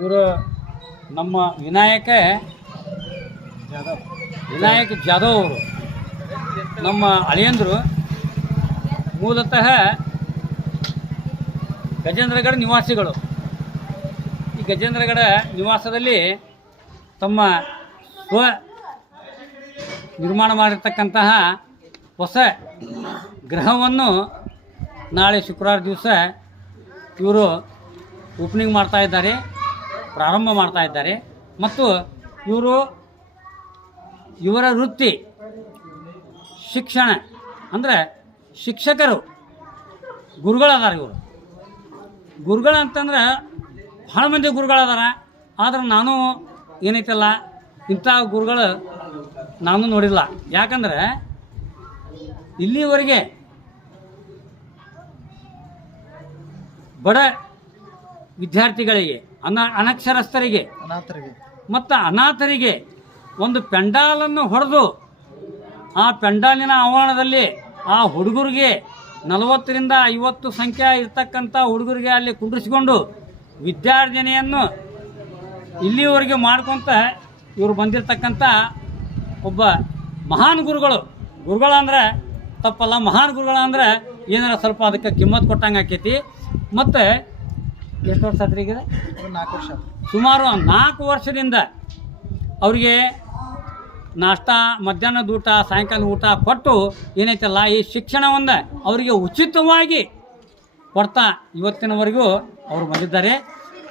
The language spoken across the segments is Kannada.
ಇವರು ನಮ್ಮ ವಿನಾಯಕ ಜಾಧವ್ ಅವರು ನಮ್ಮ ಅಳಿಯಂದರು ಮೂಲತಃ ಗಜೇಂದ್ರಗಡ ನಿವಾಸಿಗಳು. ಈ ಗಜೇಂದ್ರಗಡ ನಿವಾಸದಲ್ಲಿ ತಮ್ಮ ಸ್ವ ನಿರ್ಮಾಣ ಮಾಡಿರ್ತಕ್ಕಂತಹ ಹೊಸ ಗೃಹವನ್ನು ನಾಳೆ ಶುಕ್ರವಾರ ದಿವಸ ಇವರು ಓಪನಿಂಗ್ ಮಾಡ್ತಾ ಇದ್ದಾರೆ, ಪ್ರಾರಂಭ ಮಾಡ್ತಾ ಇದ್ದಾರೆ. ಮತ್ತು ಇವರ ವೃತ್ತಿ ಶಿಕ್ಷಣ, ಅಂದರೆ ಶಿಕ್ಷಕರು, ಗುರುಗಳದಾರ. ಇವರು ಗುರುಗಳು ಅಂತಂದ್ರೆ ಭಾಳ ಮಂದಿ ಗುರುಗಳದಾರ. ಆದ್ರೆ ನಾನು ಏನೈತಲ್ಲ ಇಂಥ ಗುರುಗಳು ನಾನು ನೋಡಿಲ್ಲ. ಯಾಕಂದ್ರೆ ಇಲ್ಲಿವರೆಗೆ ಬಡ ವಿದ್ಯಾರ್ಥಿಗಳಿಗೆ, ಅನಕ್ಷರಸ್ಥರಿಗೆ ಮತ್ತು ಅನಾಥರಿಗೆ ಒಂದು ಪೆಂಡಾಲನ್ನು ಹೊಡೆದು ಆ ಪೆಂಡಾಲಿನ ಆವರಣದಲ್ಲಿ ಆ ಹುಡುಗರಿಗೆ 40ರಿಂದ 50 ಸಂಖ್ಯೆ ಇರ್ತಕ್ಕಂಥ ಹುಡುಗರಿಗೆ ಅಲ್ಲಿ ಕುಂಡ್ರಿಸಿಕೊಂಡು ವಿದ್ಯಾರ್ಜನೆಯನ್ನು ಇಲ್ಲಿವರೆಗೆ ಮಾಡ್ಕೊತ ಇವರು ಬಂದಿರತಕ್ಕಂಥ ಒಬ್ಬ ಮಹಾನ್ ಗುರುಗಳಂದ್ರೆ ತಪ್ಪಲ್ಲ. ಮಹಾನ್ ಗುರುಗಳಂದ್ರೆ ಏನಾರ ಸ್ವಲ್ಪ ಅದಕ್ಕೆ ಕಿಮ್ಮತ್ತು ಕೊಟ್ಟಂಗೆ ಆಕೈತಿ. ಮತ್ತು ಎಷ್ಟು ವರ್ಷ ಆತ್ರಿ ಈಗ? 4 ವರ್ಷ. ಸುಮಾರು 4 ವರ್ಷದಿಂದ ಅವರಿಗೆ ನಾಷ್ಟಾ, ಮಧ್ಯಾಹ್ನದ ಊಟ, ಸಾಯಂಕಾಲದ ಊಟ ಕೊಟ್ಟು ಏನೈತಲ್ಲ ಈ ಶಿಕ್ಷಣವನ್ನು ಅವರಿಗೆ ಉಚಿತವಾಗಿ ಕೊಡ್ತಾ ಇವತ್ತಿನವರೆಗೂ ಅವರು ಬಂದಿದ್ದಾರೆ.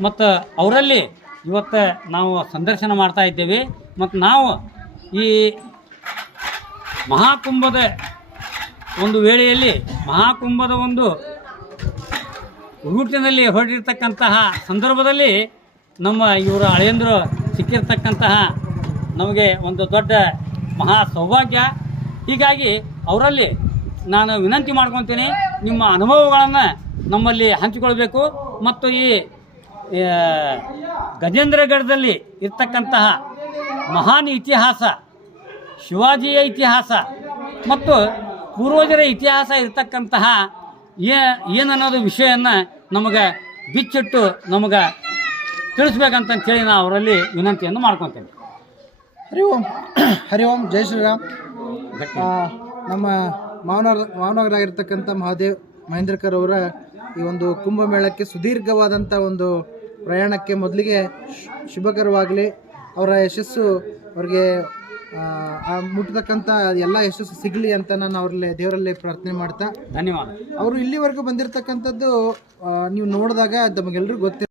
ಮತ್ತು ಅವರಲ್ಲಿ ಇವತ್ತು ನಾವು ಸಂದರ್ಶನ ಮಾಡ್ತಾ ಇದ್ದೇವೆ. ಮತ್ತು ನಾವು ಈ ಮಹಾಕುಂಭದ ಒಂದು ವೇಳೆಯಲ್ಲಿ, ಮಹಾಕುಂಭದ ಒಂದು ರೂಟಿನಲ್ಲಿ ಹೊರಟಿರ್ತಕ್ಕಂತಹ ಸಂದರ್ಭದಲ್ಲಿ ನಮ್ಮ ಇವರ ಹಳೆಯಂದರು ಸಿಕ್ಕಿರ್ತಕ್ಕಂತಹ ನಮಗೆ ಒಂದು ದೊಡ್ಡ ಮಹಾ ಸೌಭಾಗ್ಯ. ಹೀಗಾಗಿ ಅವರಲ್ಲಿ ನಾನು ವಿನಂತಿ ಮಾಡ್ಕೊತೀನಿ, ನಿಮ್ಮ ಅನುಭವಗಳನ್ನು ನಮ್ಮಲ್ಲಿ ಹಂಚಿಕೊಳ್ಬೇಕು. ಮತ್ತು ಈ ಗಜೇಂದ್ರಗಢದಲ್ಲಿ ಇರ್ತಕ್ಕಂತಹ ಮಹಾನ್ ಇತಿಹಾಸ, ಶಿವಾಜಿಯ ಇತಿಹಾಸ ಮತ್ತು ಪೂರ್ವಜರ ಇತಿಹಾಸ ಇರ್ತಕ್ಕಂತಹ ಏನನ್ನೋದು ವಿಷಯವನ್ನು ನಮಗೆ ಬಿಚ್ಚಿಟ್ಟು ನಮಗೆ ತಿಳಿಸ್ಬೇಕಂತಂತೇಳಿ ನಾನು ಅವರಲ್ಲಿ ವಿನಂತಿಯನ್ನು ಮಾಡ್ಕೊತೇನೆ. ಹರಿ ಓಂ, ಜೈ ಶ್ರೀರಾಮ್. ನಮ್ಮ ಮಾವನಗರ ಆಗಿರ್ತಕ್ಕಂಥ ಮಹೇಂದ್ರಕರ್ ಅವರ ಈ ಒಂದು ಕುಂಭಮೇಳಕ್ಕೆ ಸುದೀರ್ಘವಾದಂಥ ಒಂದು ಪ್ರಯಾಣಕ್ಕೆ ಮೊದಲಿಗೆ ಶುಭಕರವಾಗಲಿ. ಅವರ ಯಶಸ್ಸು ಅವ್ರಿಗೆ ಮುಟ್ಟತಕ್ಕಂಥ ಎಲ್ಲ ಯಶಸ್ಸು ಸಿಗಲಿ ಅಂತ ನಾನು ಅವರಲ್ಲಿ ದೇವರಲ್ಲಿ ಪ್ರಾರ್ಥನೆ ಮಾಡ್ತಾ ಧನ್ಯವಾದ. ಅವರು ಇಲ್ಲಿವರೆಗೂ ಬಂದಿರತಕ್ಕಂಥದ್ದು ನೀವು ನೋಡಿದಾಗ ನಮಗೆಲ್ಲರಿಗೂ ಗೊತ್ತಿಲ್ಲ.